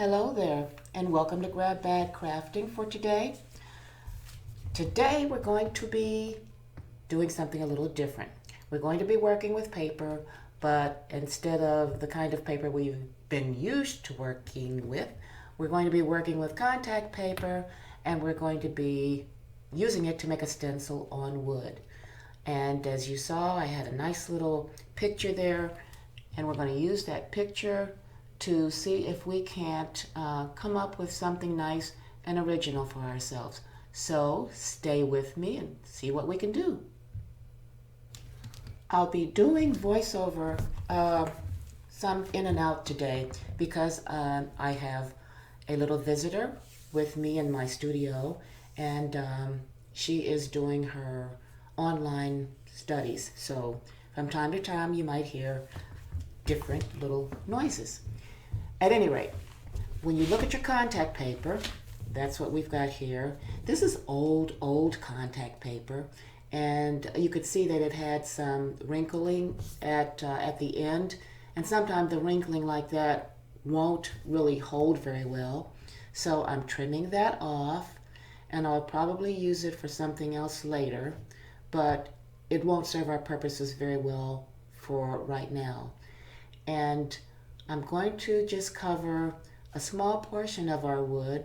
Hello there, and welcome to Grab Bag Crafting for today. Today we're going to be doing something a little different. We're going to be working with paper, but instead of the kind of paper we've been used to working with, we're going to be working with contact paper, and we're going to be using it to make a stencil on wood. And as you saw, I had a nice little picture there, and we're going to use that picture to see if we can't come up with something nice and original for ourselves. So stay with me and see what we can do. I'll be doing voiceover some in and out today because I have a little visitor with me in my studio, and she is doing her online studies. So from time to time you might hear different little noises. At any rate, when you look at your contact paper, that's what we've got here. This is old contact paper, and you could see that it had some wrinkling at the end, and sometimes the wrinkling like that won't really hold very well. So I'm trimming that off, and I'll probably use it for something else later, but it won't serve our purposes very well for right now. And I'm going to just cover a small portion of our wood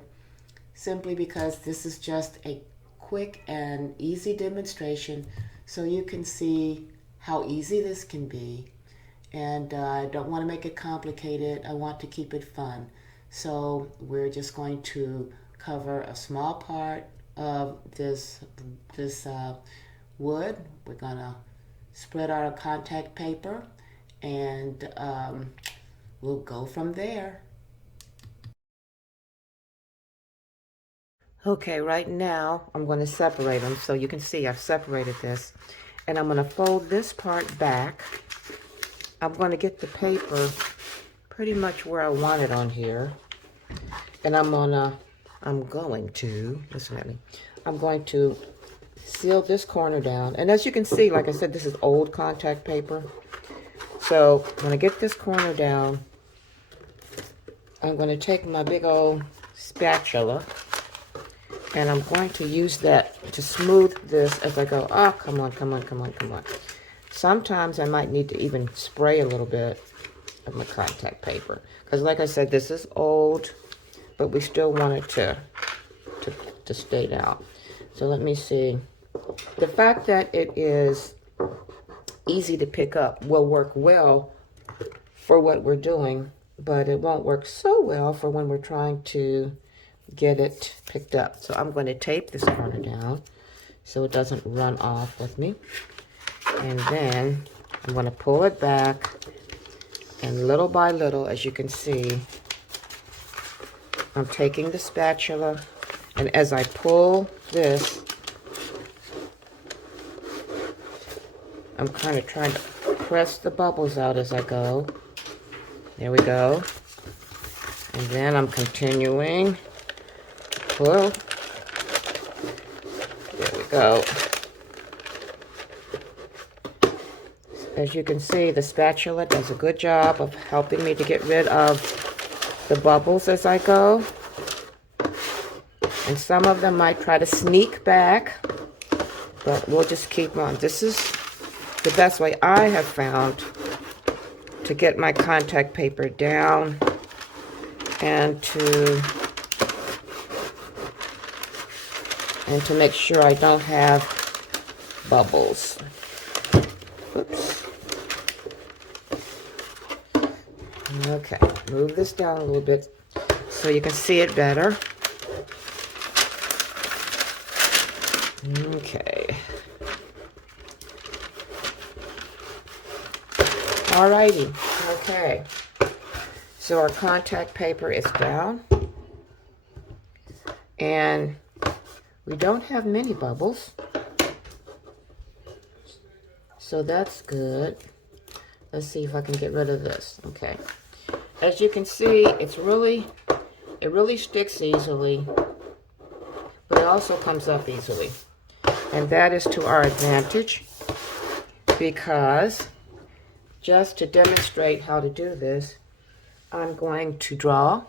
simply because this is just a quick and easy demonstration so you can see how easy this can be. And I don't want to make it complicated. I want to keep it fun. So we're just going to cover a small part of this wood. We're going to spread our contact paper, and we'll go from there. Okay, right now I'm going to separate them so you can see I've separated this. And I'm going to fold this part back. I'm going to get the paper pretty much where I want it on here. And I'm going to, listen at me, I'm going to seal this corner down. And as you can see, like I said, this is old contact paper. So I'm going to get this corner down. I'm going to take my big old spatula, and I'm going to use that to smooth this as I go. Oh, come on. Sometimes I might need to even spray a little bit of my contact paper, because like I said, this is old, but we still want it to stay down. So let me see. The fact that it is easy to pick up will work well for what we're doing, but it won't work so well for when we're trying to get it picked up. So I'm going to tape this corner down so it doesn't run off with me. And then I'm going to pull it back, and little by little, as you can see, I'm taking the spatula, and as I pull this, I'm kind of trying to press the bubbles out as I go. There we go. And then I'm continuing to pull. There we go. As you can see, the spatula does a good job of helping me to get rid of the bubbles as I go. And some of them might try to sneak back, but we'll just keep on. This is the best way I have found to get my contact paper down and to make sure I don't have bubbles. Oops. Okay, move this down a little bit so you can see it better. Okay. Alrighty, okay. So our contact paper is down, and we don't have many bubbles, so that's good. Let's see if I can get rid of this. Okay. As you can see, it really sticks easily, but it also comes up easily. And that is to our advantage, because just to demonstrate how to do this, I'm going to draw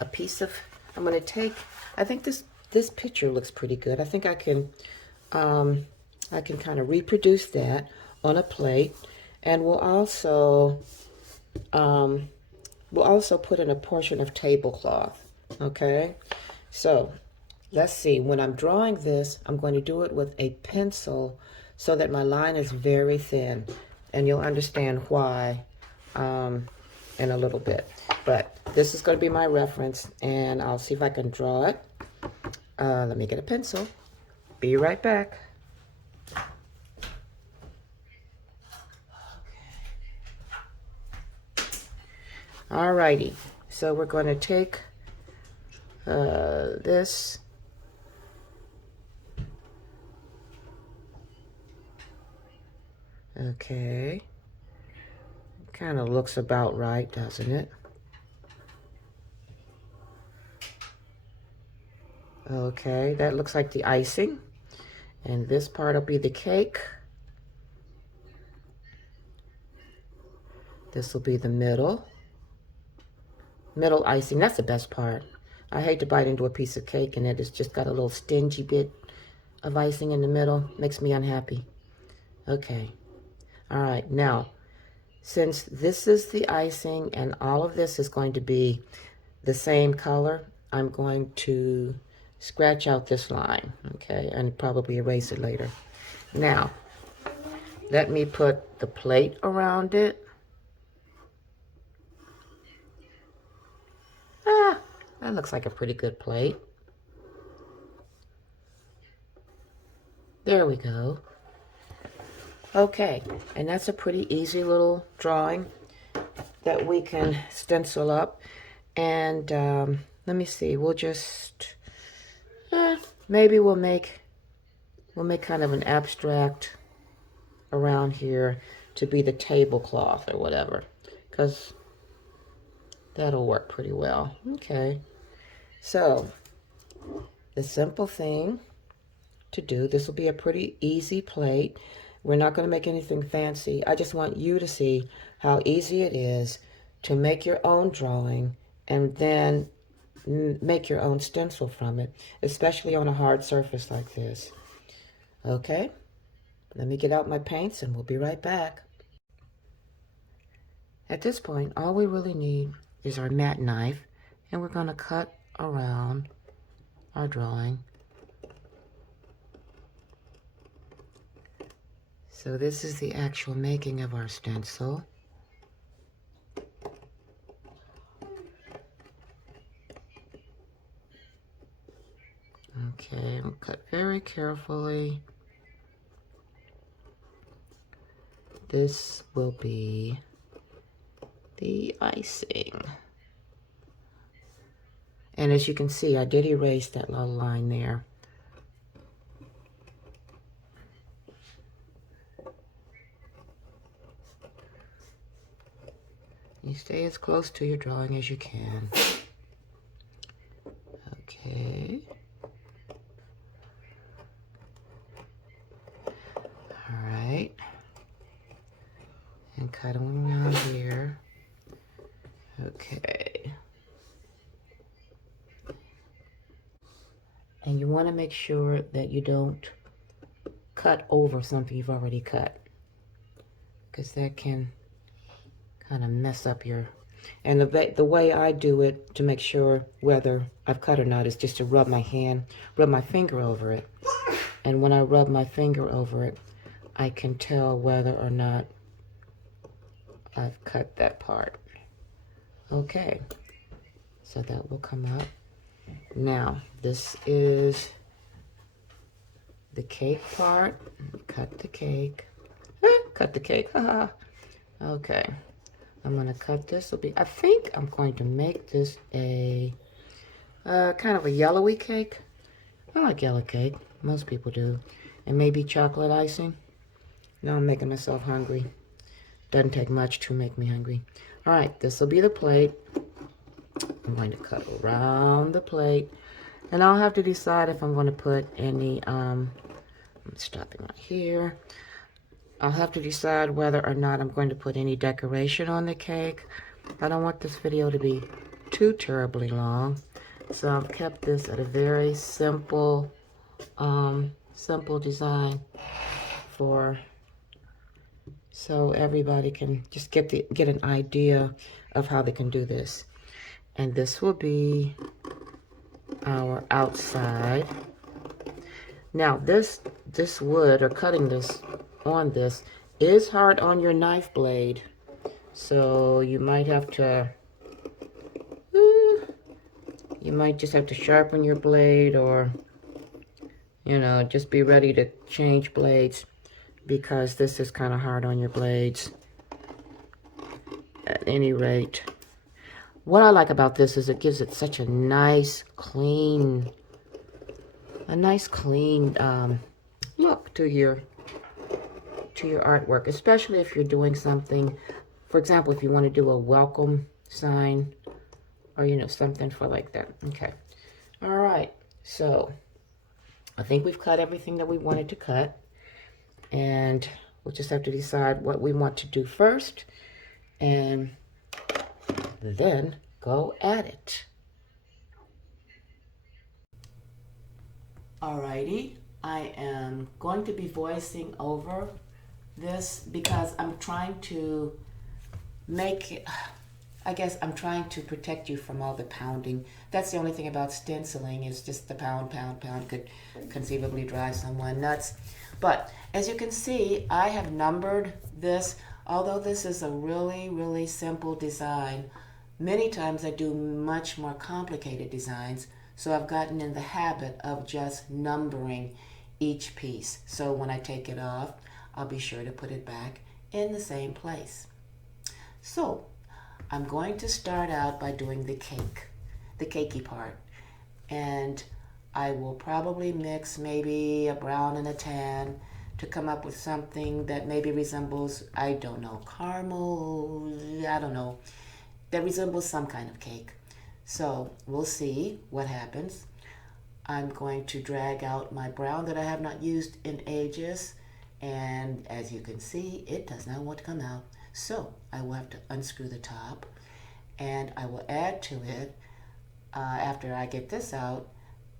a piece of, I'm going to take, I think this picture looks pretty good. I think I can kind of reproduce that on a plate, and we'll also put in a portion of tablecloth. Okay, so let's see. When I'm drawing this, I'm going to do it with a pencil so that my line is very thin, and you'll understand why in a little bit. But this is going to be my reference, and I'll see if I can draw it. Let me get a pencil. Be right back. Alrighty, so we're going to take this. Okay, kind of looks about right, doesn't it? Okay, that looks like the icing, and this part will be the cake. This will be the middle icing. That's the best part. I hate to bite into a piece of cake and it's just got a little stingy bit of icing in the middle. Makes me unhappy. Okay. All right. Now, since this is the icing and all of this is going to be the same color, I'm going to scratch out this line, okay, and probably erase it later. Now, let me put the plate around it. That looks like a pretty good plate. There we go. Okay, and that's a pretty easy little drawing that we can stencil up. And let me see, we'll just, maybe we'll make kind of an abstract around here to be the tablecloth or whatever, because that'll work pretty well. Okay, so the simple thing to do, this will be a pretty easy plate. We're not going to make anything fancy. I just want you to see how easy it is to make your own drawing and then make your own stencil from it, especially on a hard surface like this. Okay, let me get out my paints and we'll be right back. At this point, all we really need is our matte knife, and we're going to cut around our drawing. So this is the actual making of our stencil. Okay, we'll cut very carefully. This will be the icing. And as you can see, I did erase that little line there. You stay as close to your drawing as you can. Okay. All right. And cut them around here. Okay. And you want to make sure that you don't cut over something you've already cut, because that can kind of mess up your, and the way I do it to make sure whether I've cut or not is just to rub my finger over it. And when I rub my finger over it, I can tell whether or not I've cut that part. Okay, so that will come up. Now, this is the cake part. Cut the cake. Cut the cake, haha. Okay. I'm going to cut this. I think I'm going to make this a kind of a yellowy cake. I like yellow cake. Most people do. And maybe chocolate icing. Now I'm making myself hungry. Doesn't take much to make me hungry. All right, this will be the plate. I'm going to cut around the plate. And I'll have to decide if I'm going to put any, I'm stopping right here. I'll have to decide whether or not I'm going to put any decoration on the cake. I don't want this video to be too terribly long. So I've kept this at a very simple, simple design so everybody can just get an idea of how they can do this. And this will be our outside. Now this wood, or cutting this on this, is hard on your knife blade. So you might have to, you might just have to sharpen your blade, or, you know, just be ready to change blades, because this is kind of hard on your blades. At any rate, what I like about this is it gives it such a nice, clean, look to your artwork, especially if you're doing something. For example, if you want to do a welcome sign, or, you know, something for like that. Okay. All right. So I think we've cut everything that we wanted to cut, and we'll just have to decide what we want to do first, and then go at it. Alrighty, I am going to be voicing over this because I'm trying to make it, I guess I'm trying to protect you from all the pounding. That's the only thing about stenciling, is just the pound could conceivably drive someone nuts. But as you can see, I have numbered this. Although this is a really, really simple design, many times I do much more complicated designs. So I've gotten in the habit of just numbering each piece. So when I take it off, I'll be sure to put it back in the same place. So I'm going to start out by doing the cakey part. And I will probably mix maybe a brown and a tan to come up with something that maybe resembles, I don't know, caramel, I don't know, that resembles some kind of cake. So we'll see what happens. I'm going to drag out my brown that I have not used in ages, and as you can see, it does not want to come out. So I will have to unscrew the top, and I will add to it, after I get this out,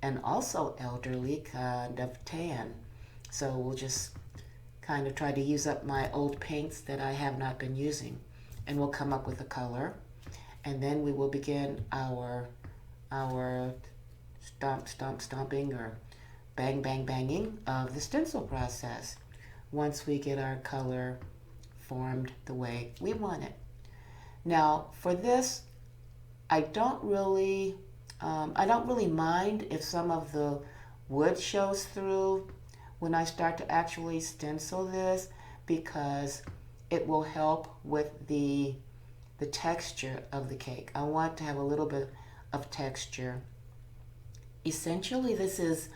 an also elderly kind of tan. So we'll just kind of try to use up my old paints that I have not been using, and we'll come up with a color. And then we will begin our stomping or banging of the stencil process once we get our color formed the way we want it. Now for this, I don't really mind if some of the wood shows through when I start to actually stencil this, because it will help with the texture of the cake. I want to have a little bit of texture. Essentially, this is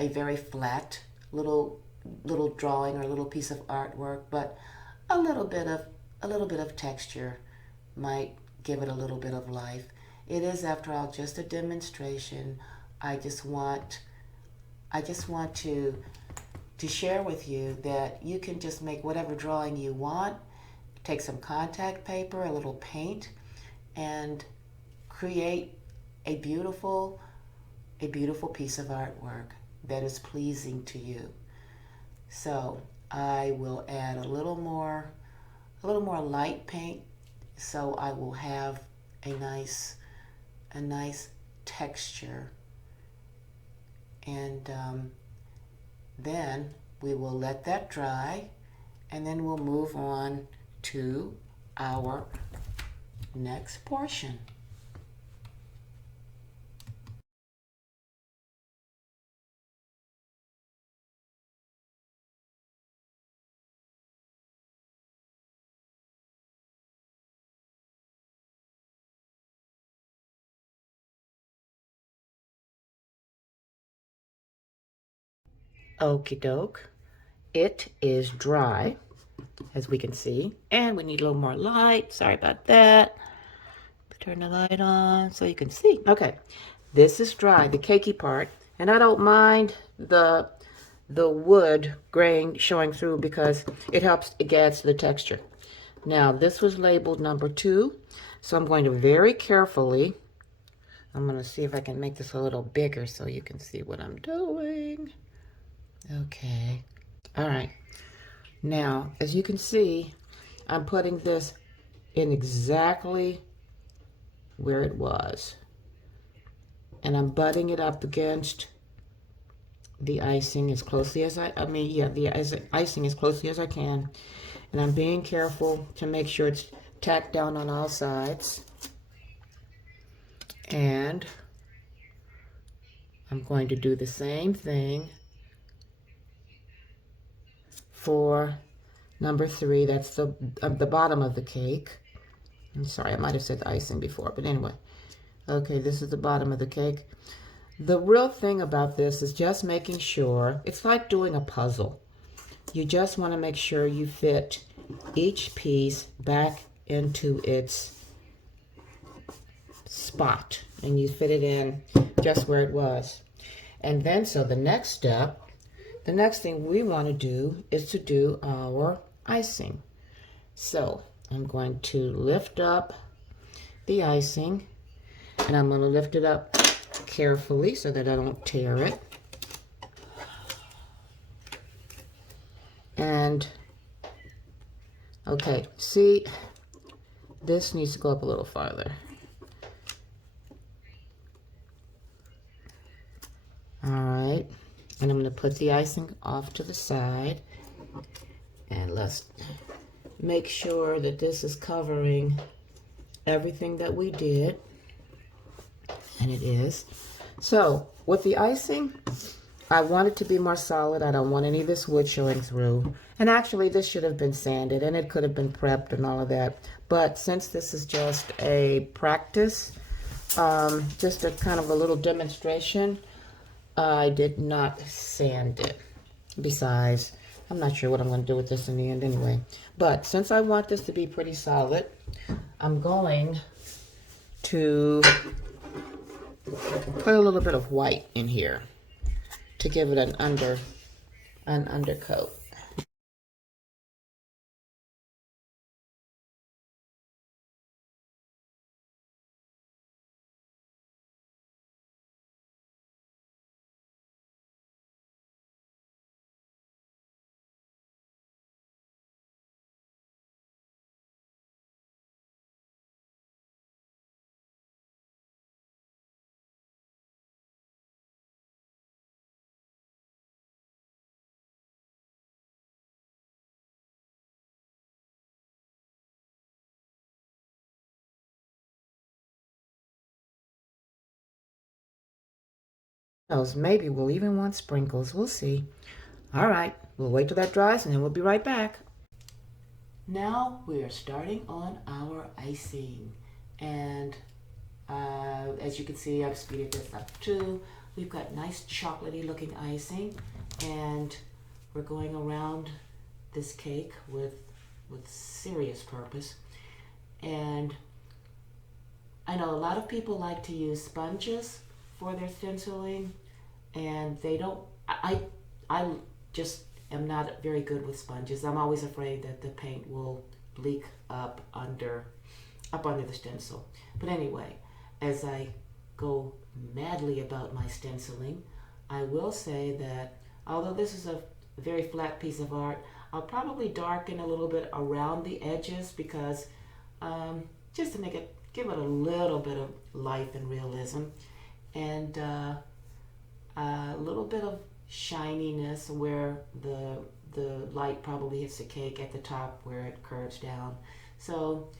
a very flat little drawing or a little piece of artwork, but a little bit of texture might give it a little bit of life. It is, after all, just a demonstration. I just want to share with you that you can just make whatever drawing you want. Take some contact paper, a little paint, and create a beautiful piece of artwork that is pleasing to you. So I will add a little more light paint, so I will have a nice texture. And then we will let that dry, and then we'll move on to our next portion. Okie doke. It is dry, as we can see, and we need a little more light. Sorry about that. Turn the light on so you can see. Okay, this is dry, the cakey part, and I don't mind the wood grain showing through because it adds to the texture. Now this was labeled number 2, so I'm going to very carefully I'm gonna see if I can make this a little bigger so you can see what I'm doing. Okay. All right. Now, as you can see, I'm putting this in exactly where it was. And I'm butting it up against the icing as closely as the icing as closely as I can. And I'm being careful to make sure it's tacked down on all sides. And I'm going to do the same thing for number 3. That's the bottom of the cake. I'm sorry, I might have said the icing before, but anyway. Okay, this is the bottom of the cake. The real thing about this is just making sure, it's like doing a puzzle. You just want to make sure you fit each piece back into its spot, and you fit it in just where it was. And then, so the next step, the next thing we want to do is to do our icing. So I'm going to lift up the icing, and I'm going to lift it up carefully so that I don't tear it. And okay, see, this needs to go up a little farther. All right, and I'm going to put the icing off to the side, and let's make sure that this is covering everything that we did, and it is. So with the icing, I want it to be more solid. I don't want any of this wood showing through. And actually, this should have been sanded, and it could have been prepped and all of that. But since this is just a practice, just a kind of a little demonstration, I did not sand it. Besides, I'm not sure what I'm going to do with this in the end anyway. But since I want this to be pretty solid, I'm going to put a little bit of white in here to give it an undercoat. Maybe we'll even want sprinkles. We'll see. All right, we'll wait till that dries and then we'll be right back. Now we are starting on our icing. And as you can see, I've speeded this up too. We've got nice chocolatey looking icing, and we're going around this cake with serious purpose. And I know a lot of people like to use sponges for their stenciling, and they don't. I just am not very good with sponges. I'm always afraid that the paint will leak up under the stencil. But anyway, as I go madly about my stenciling, I will say that although this is a very flat piece of art, I'll probably darken a little bit around the edges because just to give it a little bit of life and realism, and a little bit of shininess where the light probably hits the cake at the top where it curves down. So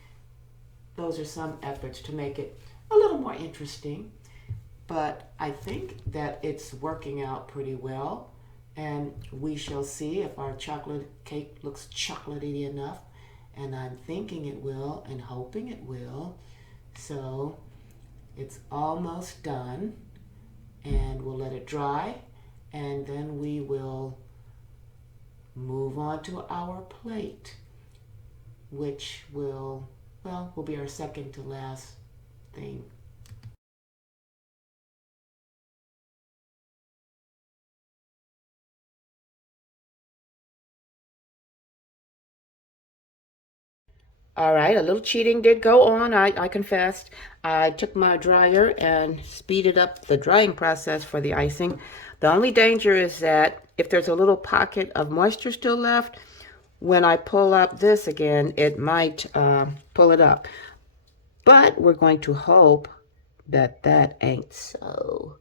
those are some efforts to make it a little more interesting, but I think that it's working out pretty well, and we shall see if our chocolate cake looks chocolatey enough, and I'm thinking it will and hoping it will. So it's almost done, and we'll let it dry, and then we will move on to our plate, which will be our second to last thing. All right, a little cheating did go on, I confessed. I took my dryer and speeded up the drying process for the icing. The only danger is that if there's a little pocket of moisture still left, when I pull up this again, it might pull it up. But we're going to hope that that ain't so.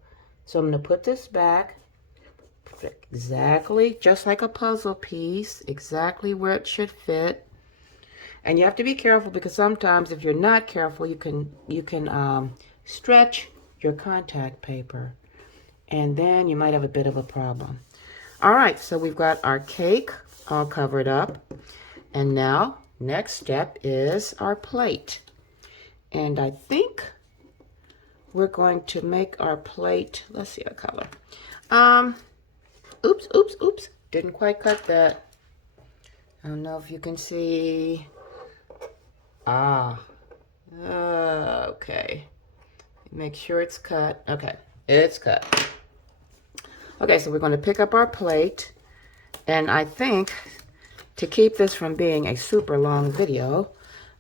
So I'm going to put this back exactly just like a puzzle piece, exactly where it should fit. And you have to be careful because sometimes if you're not careful, you can stretch your contact paper, and then you might have a bit of a problem. All right, so we've got our cake all covered up, and now next step is our plate. And I think we're going to make our plate. Let's see our color. Oops. Didn't quite cut that. I don't know if you can see. Okay. Make sure it's cut. Okay, it's cut. Okay, so we're going to pick up our plate, and I think to keep this from being a super long video,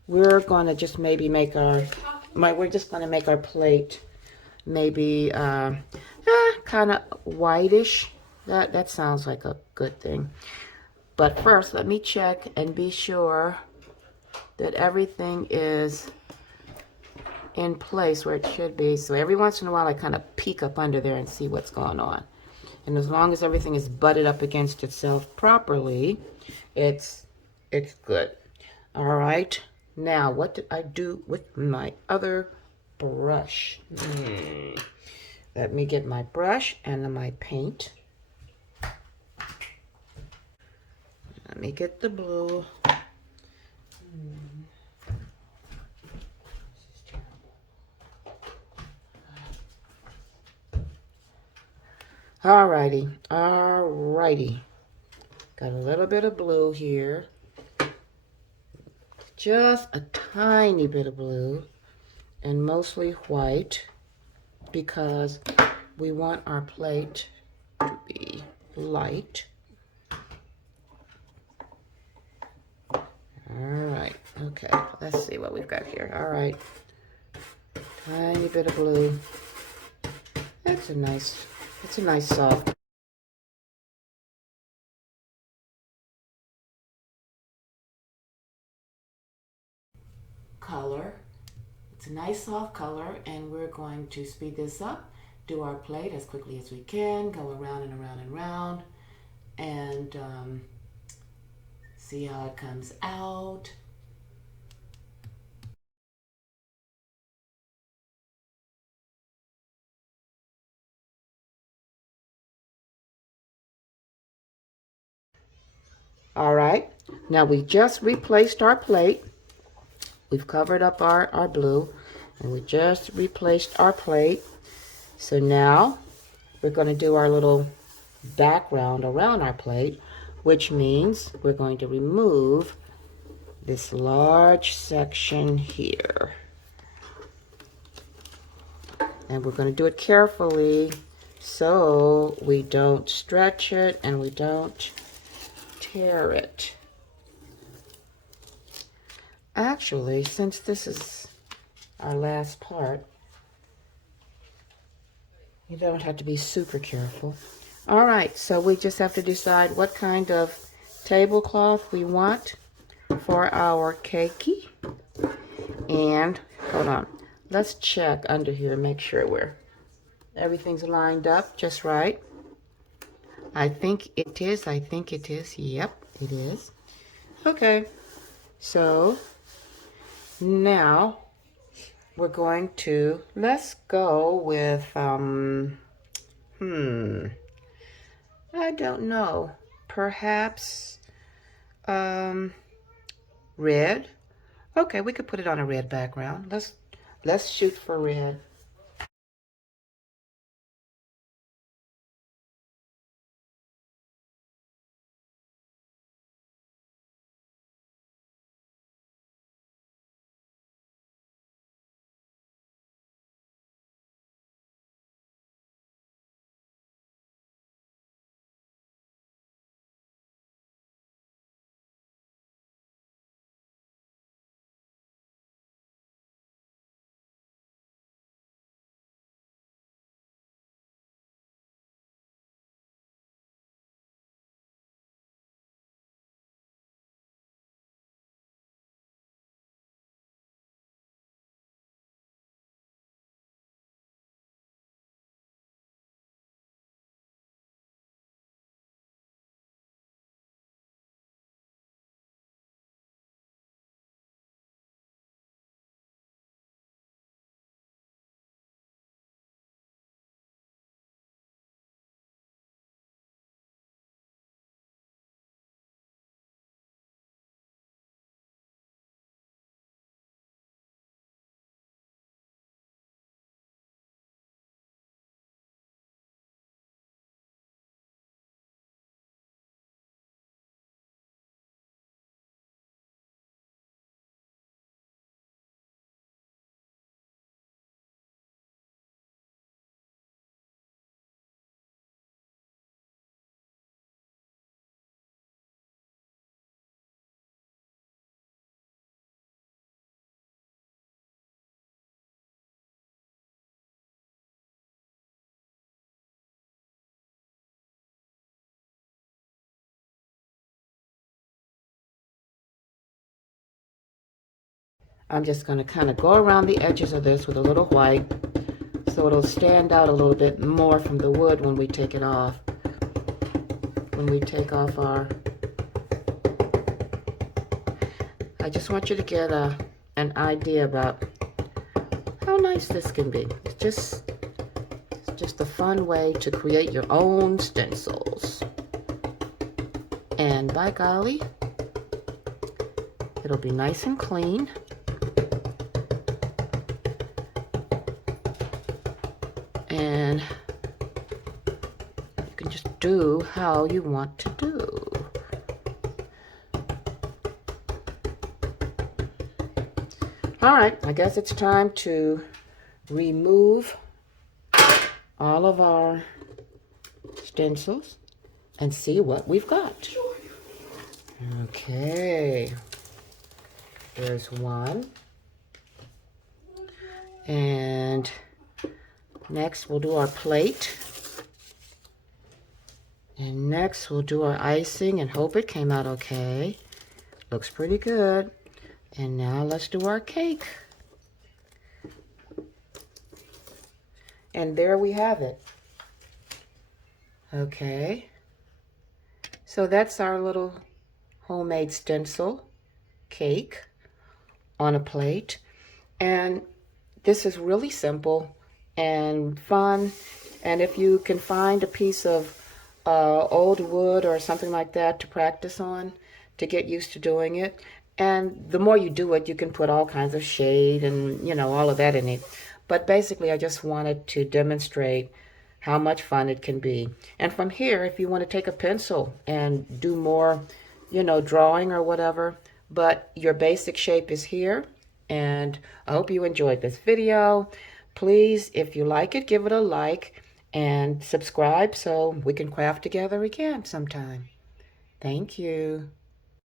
we're going to just maybe make we're just going to make our plate maybe kind of whitish. That sounds like a good thing. But first, let me check and be sure that everything is in place where it should be. So every once in a while I kind of peek up under there and see what's going on. And as long as everything is butted up against itself properly, it's good. All right. Now, what did I do with my other brush? Let me get my brush and my paint. Let me get the blue. Alrighty. Got a little bit of blue here. Just a tiny bit of blue and mostly white because we want our plate to be light. Alright, okay, let's see what we've got here. Alright, tiny bit of blue. It's a nice soft color. It's a nice soft color, and we're going to speed this up, do our plate as quickly as we can, go around and around and around, and see how it comes out. All right, now we just replaced our plate. We've covered up our blue, and we just replaced our plate. So now we're going to do our little background around our plate, which means we're going to remove this large section here. And we're going to do it carefully so we don't stretch it and we don't tear it. Actually, since this is our last part, you don't have to be super careful. All right, so we just have to decide what kind of tablecloth we want for our cakey. And hold on, let's check under here, make sure everything's lined up just right. I think it is. Yep, it is. Okay, so now we're going to, let's go with, I don't know, perhaps, red. Okay, we could put it on a red background. Let's shoot for red. I'm just going to kind of go around the edges of this with a little white so it'll stand out a little bit more from the wood when we take it off. When we take off our... I just want you to get an idea about how nice this can be. It's just a fun way to create your own stencils. And by golly, it'll be nice and clean. And you can just do how you want to do. All right, I guess it's time to remove all of our stencils and see what we've got. Okay, there's one. And next we'll do our plate. And next we'll do our icing and hope it came out okay. Looks pretty good. And now let's do our cake. And there we have it. Okay. So that's our little homemade stencil cake on a plate. And this is really simple and fun. And if you can find a piece of old wood or something like that to practice on, to get used to doing it. And the more you do it, you can put all kinds of shade and, you know, all of that in it. But basically, I just wanted to demonstrate how much fun it can be. And from here, if you want to take a pencil and do more, you know, drawing or whatever, but your basic shape is here. And I hope you enjoyed this video. Please, if you like it, give it a like and subscribe so we can craft together again sometime. Thank you.